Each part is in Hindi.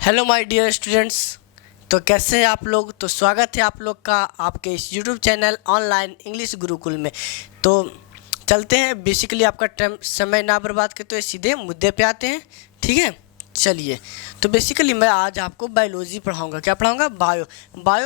Hello my dear students. तो कैसे हैं आप लोग। तो स्वागत है आप लोग का आपके इस YouTube channel online English Gurukul में। तो चलते हैं, बेसिकली आपका टाइम समय ना बर्बाद करते हुए सीधे मुद्दे पे आते हैं। ठीक है, चलिए। तो बेसिकली मैं आज आपको बायोलॉजी पढ़ाऊंगा। क्या पढ़ाऊंगा? बायो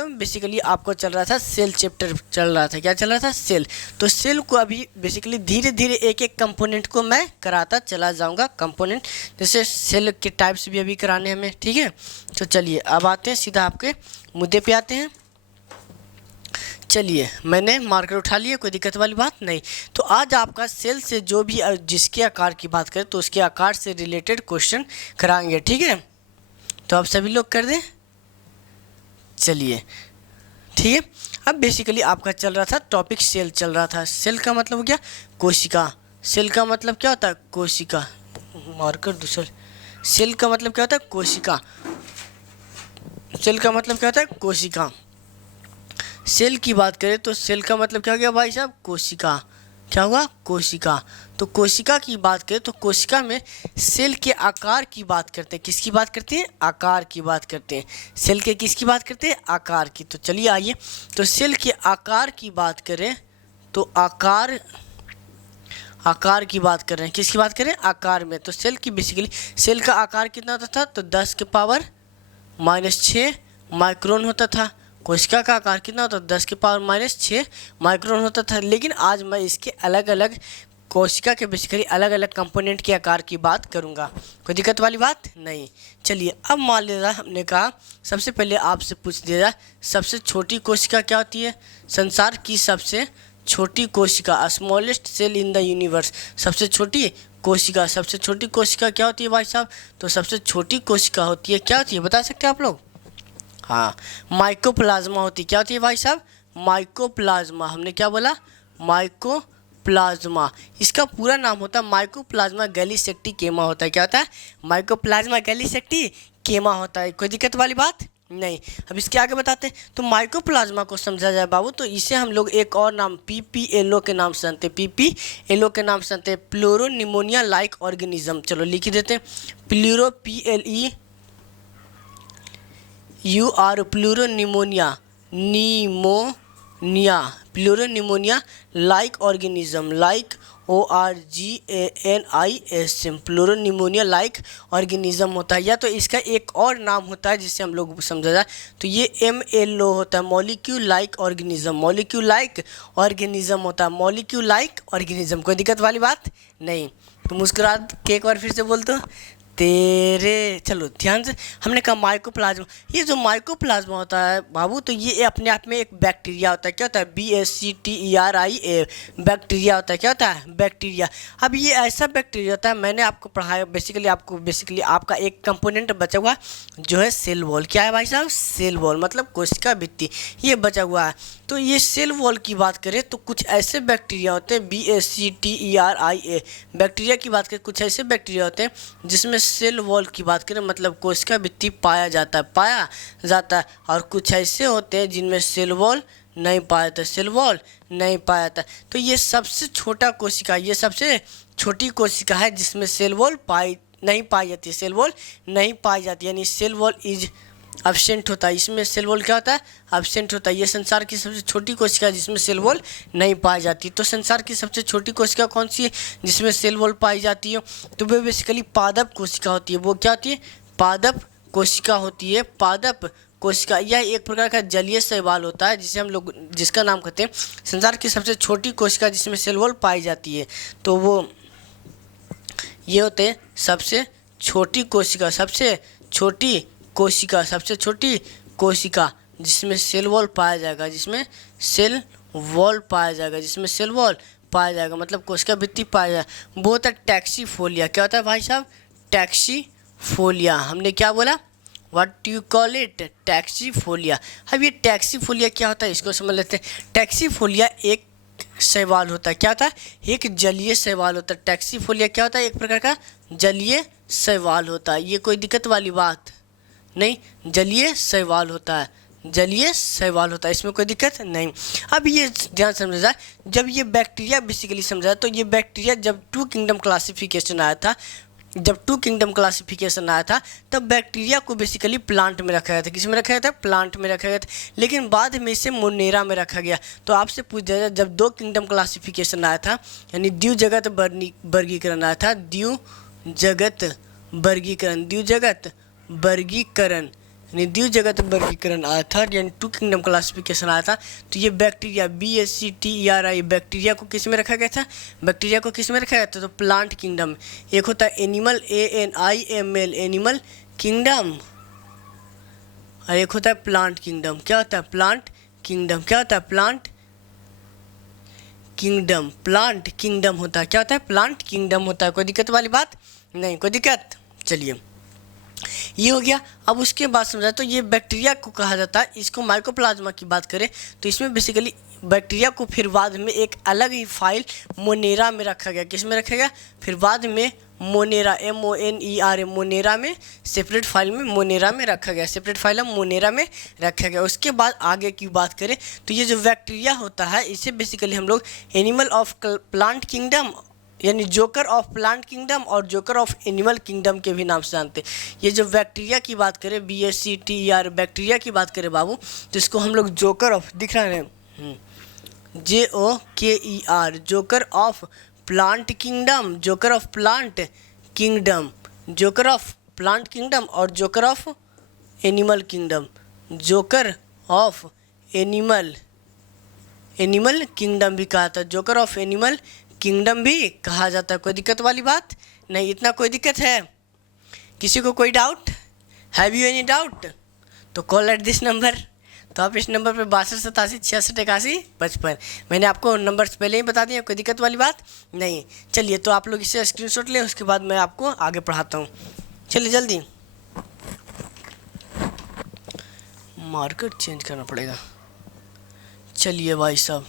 में बेसिकली आपको चल रहा था सेल चैप्टर चल रहा था। क्या चल रहा था? सेल। तो सेल को अभी बेसिकली धीरे धीरे एक एक कंपोनेंट को मैं कराता चला जाऊंगा। कंपोनेंट जैसे सेल के टाइप्स भी अभी कराने हमें। ठीक है, तो चलिए अब आते हैं सीधा आपके मुद्दे पे आते हैं। चलिए, मैंने मार्कर उठा लिया, कोई दिक्कत वाली बात नहीं। तो आज आपका सेल से जो भी जिसके आकार की बात करें तो उसके आकार से रिलेटेड क्वेश्चन कराएंगे। ठीक है, तो आप सभी लोग कर दें। चलिए, ठीक है। अब बेसिकली आपका चल रहा था टॉपिक सेल चल रहा था। सेल का मतलब हो गया कोशिका। सेल का मतलब क्या होता है? कोशिका। मार्कर दूसरा। सेल का मतलब क्या होता है? कोशिका। सेल का मतलब क्या होता है? कोशिका। सेल की बात करें तो सेल का मतलब क्या हो गया भाई साहब? कोशिका। क्या हुआ? कोशिका। तो कोशिका की बात करें तो कोशिका में सेल के आकार की बात करते हैं। किसकी बात करते हैं? आकार की बात करते हैं। सेल के किसकी बात करते हैं? आकार की। तो चलिए आइए, तो सेल के आकार की बात करें तो आकार की बात कर रहे हैं। किसकी बात करें? आकार में। तो सेल की बेसिकली सेल का आकार कितना होता था? तो 10⁻⁻6 माइक्रोन होता था। कोशिका का आकार कितना होता था? 10⁻⁻6 माइक्रोन होता था। लेकिन आज मैं इसके अलग अलग कोशिका के बेसिकली अलग अलग कंपोनेंट के आकार की बात करूंगा। कोई दिक्कत वाली बात नहीं। चलिए, अब मान लीजिए हमने कहा सबसे पहले आपसे पूछ दिया जाए सबसे छोटी कोशिका क्या होती है? संसार की सबसे छोटी कोशिका, smallest cell in the universe. सबसे छोटी कोशिका, सबसे छोटी कोशिका क्या होती है भाई साहब? तो सबसे छोटी कोशिका होती है, क्या होती है बता सकते हैं आप लोग? हाँ, माइकोप्लाज्मा होती है। क्या होती है भाई साहब? माइकोप्लाज्मा। हमने क्या बोला? माइकोप्लाज्मा। इसका पूरा नाम होता है माइकोप्लाज्मा गैलीसेक्टिकेमा होता है। क्या होता है? माइकोप्लाज्मा गैलीसेक्टिकेमा होता है। कोई दिक्कत वाली बात नहीं। अब इसके आगे बताते हैं। तो माइकोप्लाज्मा को समझा जाए बाबू तो इसे हम लोग एक और नाम PPLO के नाम से जानते हैं। PPLO के नाम से जानते हैं, प्लूरोनिमोनिया लाइक ऑर्गेनिज्म। चलो लिख ही देते हैं। Pleuropneumonia pleuropneumonia like organism, like ORGANISM। Pleuropneumonia like organism होता है, या तो इसका एक और नाम होता है जिससे हम लोग समझा जाए तो ये MLO होता है, molecule like organism. Molecule like organism होता है, मॉलिक्यूल लाइक ऑर्गेनिज्म। कोई दिक्कत वाली बात नहीं। तो मुस्कुरा के एक बार फिर से बोल दो तेरे। चलो ध्यान से, हमने कहा माइकोप्लाज्मा। ये जो माइकोप्लाज्मा होता है बाबू तो ये अपने आप में एक बैक्टीरिया होता है। क्या होता है? BACTERIA, बैक्टीरिया होता है। क्या होता है? बैक्टीरिया। अब ये ऐसा बैक्टीरिया होता है, मैंने आपको पढ़ाया बेसिकली आपका एक कंपोनेंट बचा हुआ जो है सेल वॉल। क्या है भाई साहब? सेल वॉल मतलब कोशिका भित्ति, ये बचा हुआ है। तो ये सेल वॉल की बात करें तो कुछ ऐसे बैक्टीरिया होते हैं, BACTERIA बैक्टीरिया की बात करें, कुछ ऐसे बैक्टीरिया होते हैं जिसमें सेल वॉल की बात करें मतलब कोशिका भित्ति पाया जाता है। और कुछ ऐसे होते हैं जिनमें सेल वॉल नहीं पाया जाता, सेल वॉल नहीं पाया जाता। तो ये सबसे छोटा कोशिका, ये सबसे छोटी कोशिका है जिसमें सेल वॉल नहीं पाई जाती, सेल वॉल नहीं पाई जाती, यानी सेल वॉल इज एब्सेंट होता है। इसमें सेल वॉल क्या होता है? एब्सेंट होता है। ये संसार की सबसे छोटी कोशिका है जिसमें सेल वॉल नहीं पाई जाती। तो संसार की सबसे छोटी कोशिका कौन सी है जिसमें सेल वॉल पाई जाती है? तो वो बेसिकली पादप कोशिका होती है। वो क्या होती है? पादप कोशिका होती है। पादप कोशिका यह एक प्रकार का जलीय शैवाल होता है जिसे हम लोग जिसका नाम कहते हैं संसार की सबसे छोटी कोशिका जिसमें सेल वॉल पाई जाती है। तो वो ये होते हैं सबसे छोटी कोशिका, सबसे छोटी कोशिका जिसमें सेल वॉल पाया जाएगा, जिसमें सेल वॉल पाया जाएगा मतलब कोशिका भित्ति पाया जाएगा। वो होता है टैक्सीफोलिया। क्या होता है भाई साहब? टैक्सीफोलिया। हमने क्या बोला? What you call it? टैक्सीफोलिया। अब ये टैक्सीफोलिया क्या होता है इसको समझ लेते हैं। टैक्सीफोलिया एक शैवाल होता है। क्या होता है? एक जलीय शैवाल होता है। टैक्सीफोलिया क्या होता है? एक प्रकार का जलीय शैवाल होता है। ये कोई दिक्कत वाली बात नहीं, जलीय शैवाल होता है, जलीय शैवाल होता है, इसमें कोई दिक्कत नहीं। अब ये ध्यान समझा जाए, जब ये बैक्टीरिया बेसिकली समझा तो ये बैक्टीरिया जब 2 किंगडम क्लासिफिकेशन आया था जब टू किंगडम क्लासिफिकेशन आया था तब बैक्टीरिया को बेसिकली प्लांट में रखा गया था। किस में रखा गया था? प्लांट में रखा गया था। लेकिन बाद में इसे मोनेरा में रखा गया। तो आपसे पूछ दिया जाए, जब दो किंगडम क्लासिफिकेशन आया था यानी द्विजगत वर्गीकरण आया था, द्विजगत वर्गीकरण आया था यानी टू किंगडम क्लासिफिकेशन आया था, तो ये बैक्टीरिया BACTERIA बैक्टीरिया को किस में रखा गया था? बैक्टीरिया को किस में रखा गया था? तो प्लांट किंगडम। एक होता है एनिमल ANIML एनिमल किंगडम, और एक होता है प्लांट किंगडम। क्या होता है? Plant kingdom. क्या होता है? Plant kingdom. प्लांट किंगडम होता है। क्या होता है? प्लांट किंगडम होता है। कोई दिक्कत वाली बात नहीं? कोई दिक्कत? चलिए, ये हो गया। अब उसके बाद समझा, तो ये बैक्टीरिया को कहा जाता है। इसको माइकोप्लाज्मा की बात करें तो इसमें बेसिकली बैक्टीरिया को फिर बाद में एक अलग ही फाइल मोनेरा में रखा गया। किस में रखा गया? फिर बाद में मोनेरा MONERA मोनेरा में, सेपरेट फाइल में मोनेरा में रखा गया। सेपरेट फाइल में मोनेरा में रखा गया। उसके बाद आगे की बात करें तो ये जो बैक्टीरिया होता है इसे बेसिकली हम लोग एनिमल ऑफ प्लांट किंगडम यानी जोकर ऑफ प्लांट किंगडम और जोकर ऑफ एनिमल किंगडम के भी नाम से जानते हैं। ये जो बैक्टीरिया की बात करें BACTER बैक्टीरिया की बात करें बाबू, तो इसको हम लोग जोकर ऑफ दिख रहा है JOKER joker of plant kingdom, joker of plant kingdom, joker of plant kingdom और joker of animal kingdom, joker of animal kingdom भी कहा था, जोकर ऑफ एनिमल किंगडम भी कहा जाता है। कोई दिक्कत वाली बात नहीं? इतना कोई दिक्कत है? किसी को कोई doubt? Have you any doubt? तो कॉल एट दिस नंबर। तो आप इस नंबर पे 62 87 66 81 55, मैंने आपको नंबर्स पहले ही बता दिए। कोई दिक्कत वाली बात नहीं? चलिए, तो आप लोग इसे स्क्रीनशॉट लें, उसके बाद मैं आपको आगे पढ़ाता हूँ। चलिए जल्दी, मार्कर चेंज करना पड़ेगा। चलिए भाई साहब,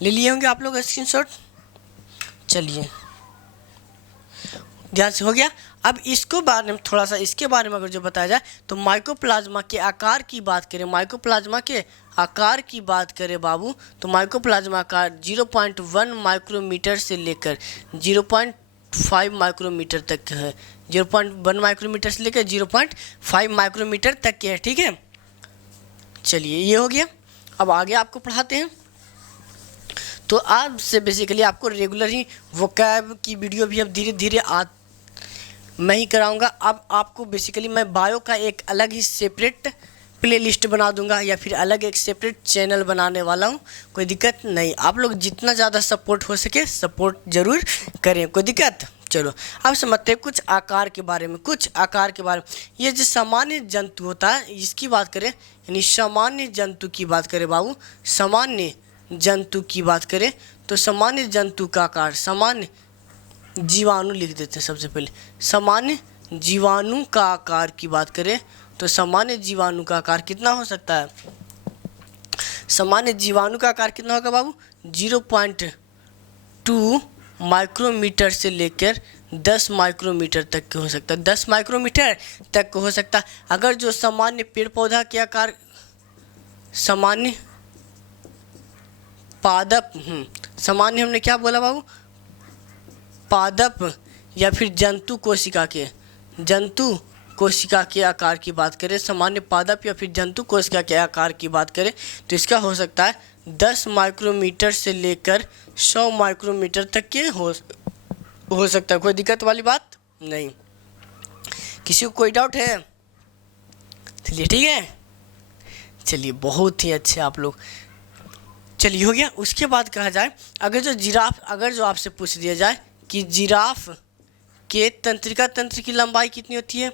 ले लिए होंगे आप लोग स्क्रीनशॉट। चलिए, ध्यान से हो गया। अब इसको बारे में थोड़ा सा, इसके बारे में अगर जो बताया जाए तो माइकोप्लाज्मा के आकार की बात करें, माइकोप्लाज्मा के आकार की बात करें बाबू, तो माइकोप्लाज्मा आकार 0.1 माइक्रोमीटर से लेकर 0.5 माइक्रोमीटर तक है। 0.1 माइक्रोमीटर से लेकर 0.5 माइक्रोमीटर तक के है। ठीक है, चलिए ये हो गया। अब आगे आपको पढ़ाते हैं। तो आज से बेसिकली आपको रेगुलर ही वोकैब की वीडियो भी अब धीरे धीरे मैं ही कराऊंगा। अब आपको बेसिकली मैं बायो का एक अलग ही सेपरेट प्लेलिस्ट बना दूंगा या फिर अलग एक सेपरेट चैनल बनाने वाला हूं। कोई दिक्कत नहीं, आप लोग जितना ज़्यादा सपोर्ट हो सके सपोर्ट ज़रूर करें। कोई दिक्कत? चलो, अब समझते हैं कुछ आकार के बारे में। ये जो सामान्य जंतु होता है इसकी बात करें, यानी सामान्य जंतु की बात करें बाबू, सामान्य जंतु की बात करें तो सामान्य जंतु का आकार, सामान्य जीवाणु लिख देते हैं सबसे पहले। सामान्य जीवाणु का आकार की बात करें तो सामान्य जीवाणु का आकार कितना हो सकता है? सामान्य जीवाणु का आकार कितना होगा बाबू? 0.2 माइक्रोमीटर से लेकर 10 माइक्रोमीटर तक के हो सकता है। 10 माइक्रोमीटर तक हो सकता है। अगर जो सामान्य पेड़ पौधा के आकार, सामान्य पादप, सामान्य हमने क्या बोला बाबू? पादप या फिर जंतु कोशिका के आकार की बात करें, सामान्य पादप या फिर जंतु कोशिका के आकार की बात करें तो इसका हो सकता है 10 माइक्रोमीटर से लेकर 100 माइक्रोमीटर तक के हो सकता है। कोई दिक्कत वाली बात नहीं? किसी को कोई डाउट है? चलिए ठीक है, चलिए बहुत ही अच्छे आप लोग। चलिए हो गया। उसके बाद कहा जाए, अगर जो आपसे पूछ दिया जाए कि जिराफ के तंत्रिका तंत्र की लंबाई कितनी होती है?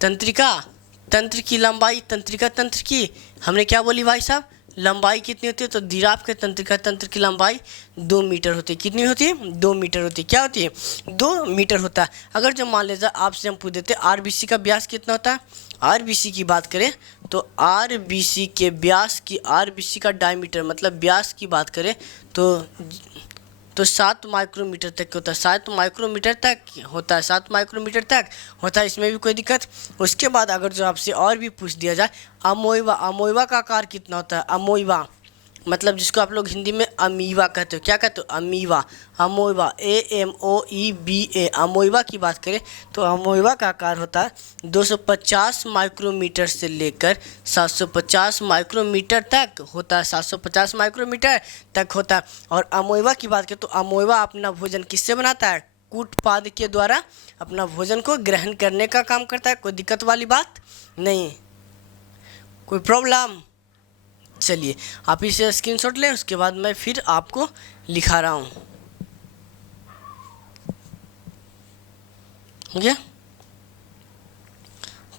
तंत्रिका तंत्र की लंबाई, तंत्रिका तंत्र की हमने क्या बोली भाई साहब? लंबाई कितनी होती है? तो जिराफ के तंत्रिका तंत्र की लंबाई 2 मीटर होती है। कितनी होती है? 2 मीटर होती है। क्या होती है? 2 मीटर होता है। अगर जो मान लीजिए आपसे हम पूछ देते RBC का व्यास कितना होता है? RBC की बात करें तो RBC के व्यास की, RBC का डायमीटर मतलब व्यास की बात करें तो 7 माइक्रोमीटर तक होता है। 7 माइक्रोमीटर तक होता है। 7 माइक्रोमीटर तक होता है। इसमें भी कोई दिक्कत? उसके बाद अगर जो आपसे और भी पूछ दिया जाए अमोइबा का आकार कितना होता है? अमोइबा मतलब जिसको आप लोग हिंदी में अमीबा कहते हो। क्या कहते हो? Amoeba, अमोइबा, AMOEBA। अमोइबा की बात करें तो अमोइबा का आकार होता है 250 माइक्रोमीटर से लेकर 750 माइक्रोमीटर तक होता है। 750 माइक्रोमीटर तक होता है। और अमोइबा की बात करें तो अमोइबा अपना भोजन किससे बनाता है? कूटपाद के द्वारा अपना भोजन को ग्रहण करने का काम करता है। कोई दिक्कत वाली बात नहीं, कोई प्रॉब्लम? चलिए आप इसे स्क्रीनशॉट लें, उसके बाद मैं फिर आपको लिखा रहा हूँ। हो गया?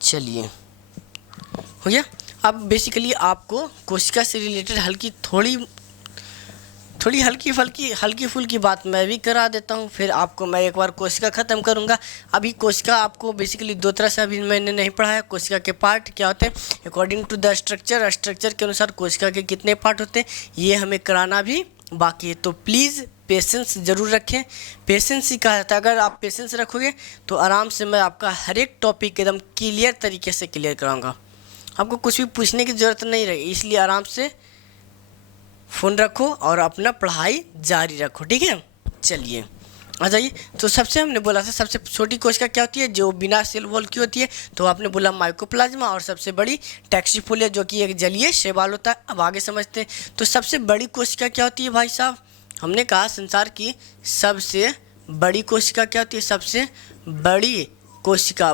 चलिए हो गया। अब बेसिकली आपको कोशिका से रिलेटेड थोड़ी हल्की फुल्की बात मैं भी करा देता हूँ, फिर आपको मैं एक बार कोशिका ख़त्म करूँगा। अभी कोशिका आपको बेसिकली दो तरह से अभी मैंने नहीं पढ़ाया। कोशिका के पार्ट क्या होते हैं अकॉर्डिंग टू द स्ट्रक्चर के अनुसार कोशिका के कितने पार्ट होते हैं, ये हमें कराना भी बाकी है। तो प्लीज़ पेशेंस ज़रूर रखें। पेशेंस ही कहा जाता है। अगर आप पेशेंस रखोगे तो आराम से मैं आपका हर एक टॉपिक एकदम क्लियर तरीके से क्लियर कराऊँगा। आपको कुछ भी पूछने की ज़रूरत नहीं रहेगी, इसलिए आराम से फ़ोन रखो और अपना पढ़ाई जारी रखो, ठीक है। चलिए आ जाइए। तो सबसे हमने बोला था सबसे छोटी कोशिका क्या होती है जो बिना सेल वॉल की होती है, तो आपने बोला माइकोप्लाज्मा। और सबसे बड़ी टैक्सीफोलिया जो कि एक जलीय शैवाल होता है। अब आगे समझते हैं। तो सबसे बड़ी कोशिका क्या होती है भाई साहब? हमने कहा संसार की सबसे बड़ी कोशिका क्या होती है? सबसे बड़ी कोशिका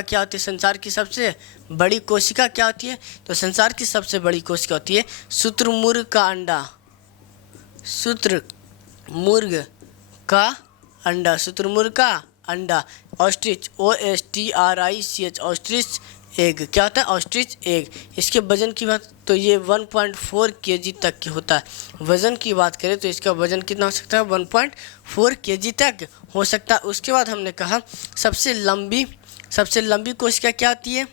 क्या होती है? संसार की सबसे बड़ी कोशिका क्या होती है? तो संसार की सबसे बड़ी कोशिका होती है शुतुरमुर्ग का अंडा। शुतुरमुर्ग का अंडा। Ostrich, OSTRICH, ostrich egg. क्या होता है? Ostrich egg. इसके वजन की बात तो ये 1.4 kg तक की होता है। वज़न की बात करें तो इसका वज़न कितना हो सकता है? 1.4 kg तक हो सकता है। उसके बाद हमने कहा सबसे लंबी कोशिका क्या होती है?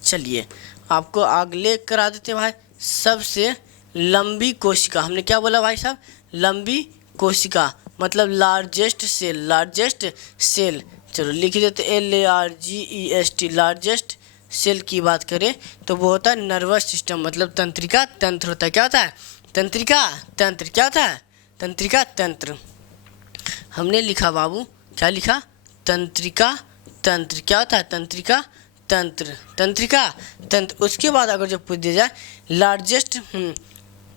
चलिए आपको आगे करा देते हैं भाई। सबसे लंबी कोशिका हमने क्या बोला भाई साहब? लंबी कोशिका मतलब लार्जेस्ट सेल। चलो लिख देते LARGEST। लार्जेस्ट सेल की बात करें तो वो होता है नर्वस सिस्टम, मतलब तंत्रिका तंत्र होता है। क्या होता है? तंत्रिका तंत्र। क्या होता है? तंत्रिका तंत्र। हमने लिखा बाबू, क्या लिखा? तंत्रिका तंत्र। क्या होता है? तंत्रिका तंत्र। उसके बाद अगर जो पूछ दिया जाए लार्जेस्ट,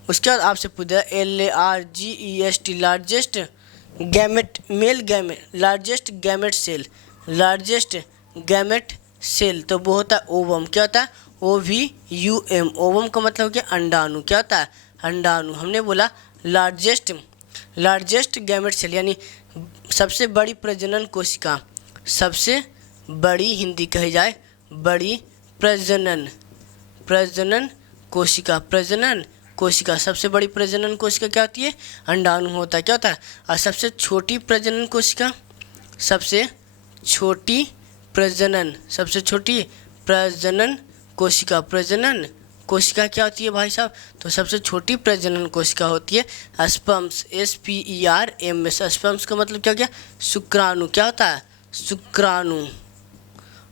उसके बाद आपसे पूछ दिया LARGEST largest gamete male gamete, largest gamete cell, तो वो होता है ओवम। क्या होता है? OVUM। ओवम का मतलब क्या? अंडाणु। क्या होता है? अंडाणु। हमने बोला लार्जेस्ट गैमेट सेल यानी सबसे बड़ी प्रजनन कोशिका। सबसे बड़ी हिंदी कही जाए बड़ी प्रजनन कोशिका। सबसे बड़ी प्रजनन कोशिका क्या होती है? अंडाणु होता है। क्या होता है? और सबसे छोटी प्रजनन कोशिका, सबसे छोटी प्रजनन कोशिका क्या होती है भाई साहब? तो सबसे छोटी प्रजनन कोशिका होती है स्पर्म्स, SPERMS। स्पर्म्स का मतलब क्या? शुक्राणु। क्या होता है? शुक्राणु।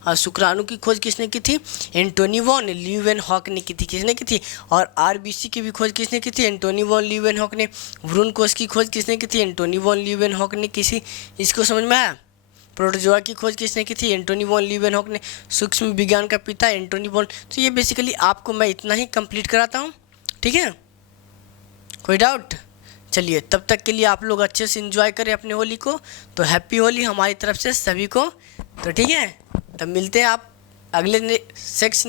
और शुक्राणु की खोज किसने की थी? एंटोनी वॉन लीeuwenhoek ने की थी। किसने की थी? और RBC की भी खोज किसने की थी? एंटोनी वॉन लीeuwenhoek ने। भ्रूण कोश की खोज किसने की थी? एंटोनी वॉन लीeuwenhoek ने। इसको समझ में आया? प्रोटोजोआ की खोज किसने की थी? एंटोनी वॉन लीeuwenhoek ने। सूक्ष्म विज्ञान का पिता एंटोनी वॉन। तो ये बेसिकली आपको मैं इतना ही कंप्लीट कराता हूँ, ठीक है। कोई डाउट? चलिए तब तक के लिए आप लोग अच्छे से एंजॉय करें अपने होली को। तो हैप्पी होली हमारी तरफ से सभी को। तो ठीक है, तब मिलते हैं आप अगले नेक्स्ट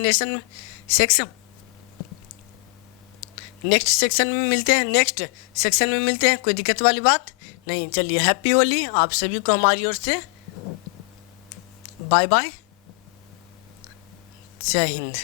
सेक्शन में मिलते हैं। कोई दिक्कत वाली बात नहीं। चलिए हैप्पी होली आप सभी को हमारी ओर से। बाय बाय, जय हिंद।